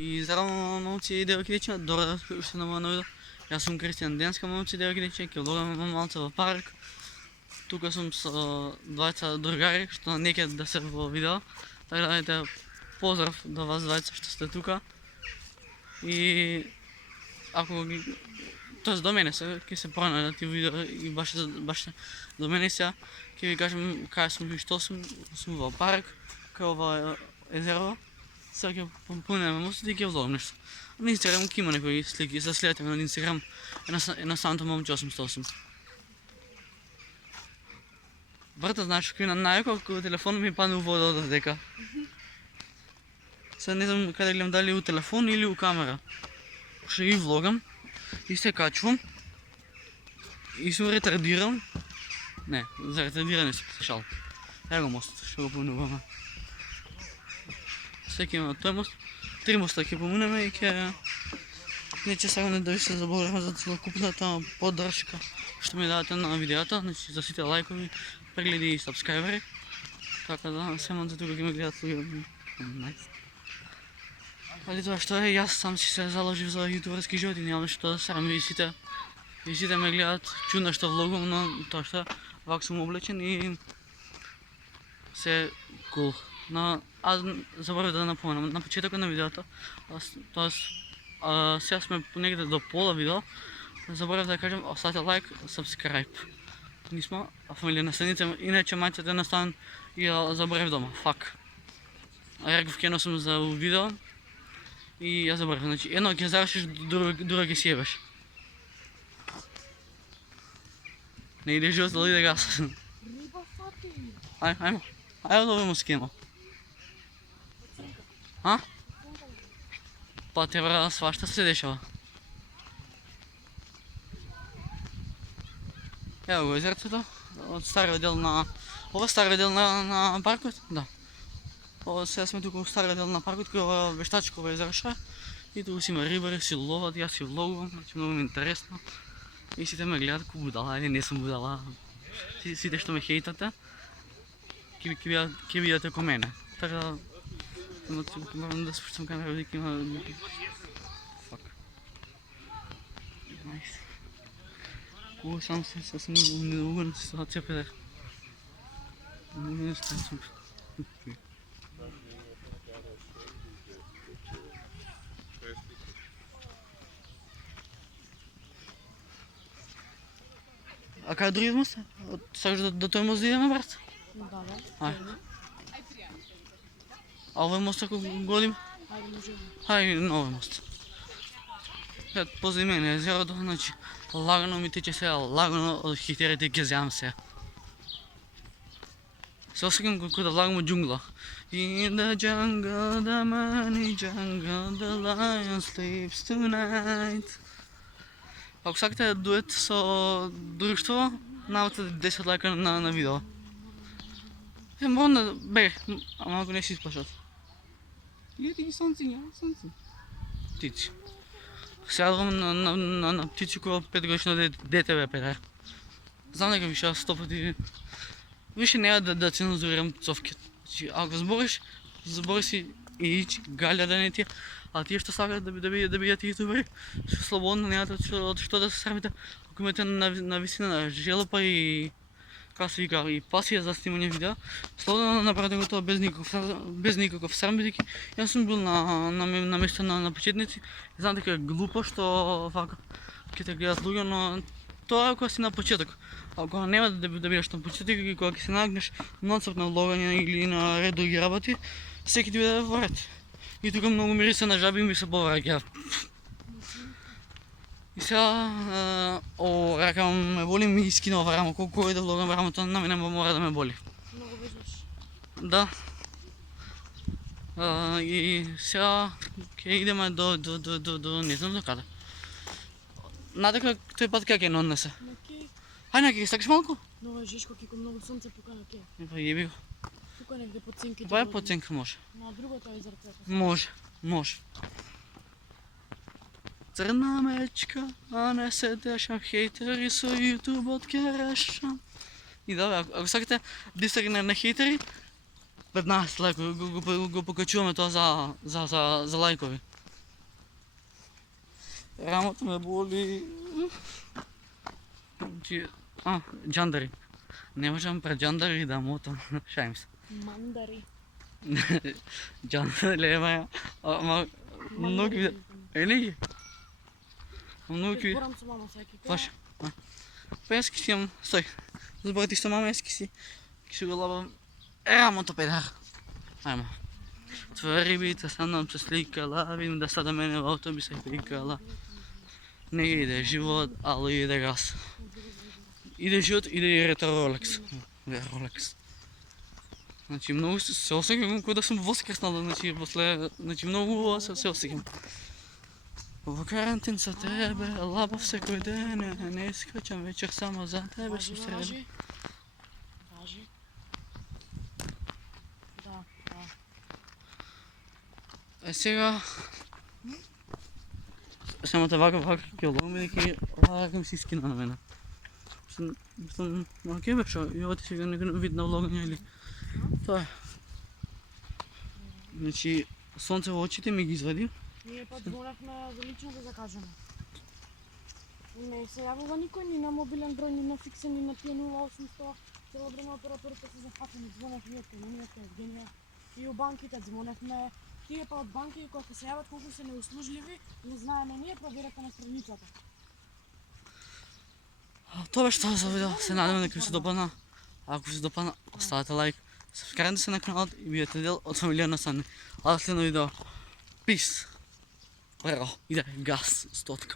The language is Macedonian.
И здраво, момци и девойки, дече, добре дошли на моя ново видео. Аз съм Кристиан Денска, момци и девойки, дече, ке влогам малце в парк. Тука съм с двайца другари, што неќе да се во видео. Така да дайте поздрав до вас двайца што сте тука. И ако ги... Тоест до мене се, ке се пронајдат и видео и баш до мене сега, ке ви кажем кај сум и што сум во парк, кај ова езеро. Сега ќе помпунеме мостот и ќе влогам нешто. На Инстаграм ќе има некои слики, за следете ме на Инстаграм на Санто Момче 808. Брата, знаеш кој на најако ако телефон ми падне у вода од дека. Сега не знам каде гледам дали у телефон или у камера. Ще ги влогам и се качвам и се ретардирам. Не, за ретардиране се шал. Ево мостот, ще го поминуваме. Всеки има тој мост. 3 моста ќе поминеме и ќе... Нече сакам да ви се заборавам за целокупната поддршка што ми давате на видеото, значи за сите лайкови, прегледи и сабскрайбери. Така да, се момци тука ќе ме гледат луѓе. Најс. Али тоа што е, јас сам си се заложив за јутуберски живот и нямам што да срам и сите ме гледат чудно што влогувам, но тоа што вак сум облечен и се кул. Но аз заборавив да напоменам на почетокот на видеото, сега сме негде до пола видео, заборавив да кажем оставете лайк, сабскрайб. Нисмо фамилија наследница, иначе мајцата наставам и ја заборавив дома, фак. А ја реков кено сум за видео и ја заборавив, значи едно ќе завршиш, друго ќе си ебеш. Не иде живот да иде газ. Ајмо, ајмо да овемо скено. А? Па те вра, свашта се дешава. Ево го езерцето, од стариот дел на... Ова стариот дел на паркот? Да. Ова сега сме тука во стариот дел на паркот, кој ова вештачково езерша. И тука си има рибари, си ловат, јас си влогувам, значи многу ми интересно. И сите ме гледат ко будала, или не сум будала. Сите што ме хейтате, ќе бидете ко мене. Така да... Морам да спуштам камера, веќе има... Фак. Найс. Ovo sam se neugodna situacija peder. Ne znam sam. А кај други мост? Сакаш до тој мост да идеме, брат? Да. Ајде. А овој мост ако го одим? Ајде, можеме. Ајде на овој мост. Позади мене езерото, значи лагано ми тече сега, лагано од хитерите ќе земам сега. Се осекам како да влагам од џунгла. In the jungle, the money jungle, the lion sleeps tonight. Ако сакате дует со друштво, намате 10 лайка на видео. Морам да бег, ама ако не си исплашат. Гледате ги сонци, птици. Сега дадвам на птици која 5 годишно дете бе педер. Знам дека више 100 пати... Више неја да цензурирам пцовките. Значи, ако збори си ич, галја да не тие, а тие што сакат да бидат јутубери, слободно немате од што да се срамите. Ако имате на висина на желопа и... Како се вика, и пасија за снимање видео, слободно направете го тоа без никаков срам, бидејќи јас сум бил на место на почетници. Знам дека е глупо што вака ќе те гледат луѓе, но тоа е кога си на почеток. Ако нема да бидеш на почеток и кога ќе се нагнеш нонцеп на влогање или на ред други работи, секи ти биде во ред. И тука многу мириса на жаби ми се повраќа. И сега, рака ме боли, ми скинува рамо, колко е да влогам рамото, на мене мора да ме боли. Много вежбаш. Да. И сега ќе идеме до не знам до каде. Надека тој пат ќе не однесе. Окей. Ајде, ќе сакаш малку? Много е жешко, кико много сонце тука на ке. Па јеби го. Тука негде под цинките. Па е по ценка може. На другото езерце. Може. Црна мечка, а не се дешам, хейтери со јутубот ке решам. И да, ако сакате дисари на хейтери, 15 лайкови, го покачуваме тоа за лайкови. Рамото ме боли. Джандари. Не можам пред джандари да мотам. Шаjem се. Мандари. Джандари ама mnogi Eli? Mnogi Зборам со мама всеки. Слушай. Па јас ки си имам, стој. Зборати со мама, јас ки си го лабам рамото педар. Ајмо. Твори бите са мном се сликала, видим да сада мене во авто би се прикала. Не иде живот, али иде газ. Иде живот, иде и ретро Ролекс. Ролекс. Значи многу се осеќам како да сум воскреснал, значи многу се осеќам. Во карантин со тебе, лабав секој ден, не искачам вечер само за тебе сум среден. Важи. Важи. Да, да. Сега само те вака ќе ломи дека вака ми се скина на мене. Мислам, оке беше, ја ти сега некој вид на влогање или тоа е. Значи, сонце во очите ми ги извади. Ние пат звоневме за лично да закажеме. Не се јавува никој ни на мобилен број, ни на фиксен, ни на тие 0800. Цело време операторите се зафатени, звоневме од комунијата, Евгенија. И у банките звоневме. Тие па од банки кои се јават колку се неуслужливи, не знаеме ние, проверете на страницата. Тоа беше тоа за видео. Се надевам дека ви се допадна. Ако ви се допадна, оставете лайк. Сабскрибнете се на каналот и бидете дел од фамилија на Сани. А следно видео. Peace. Браво, иде газ, 100.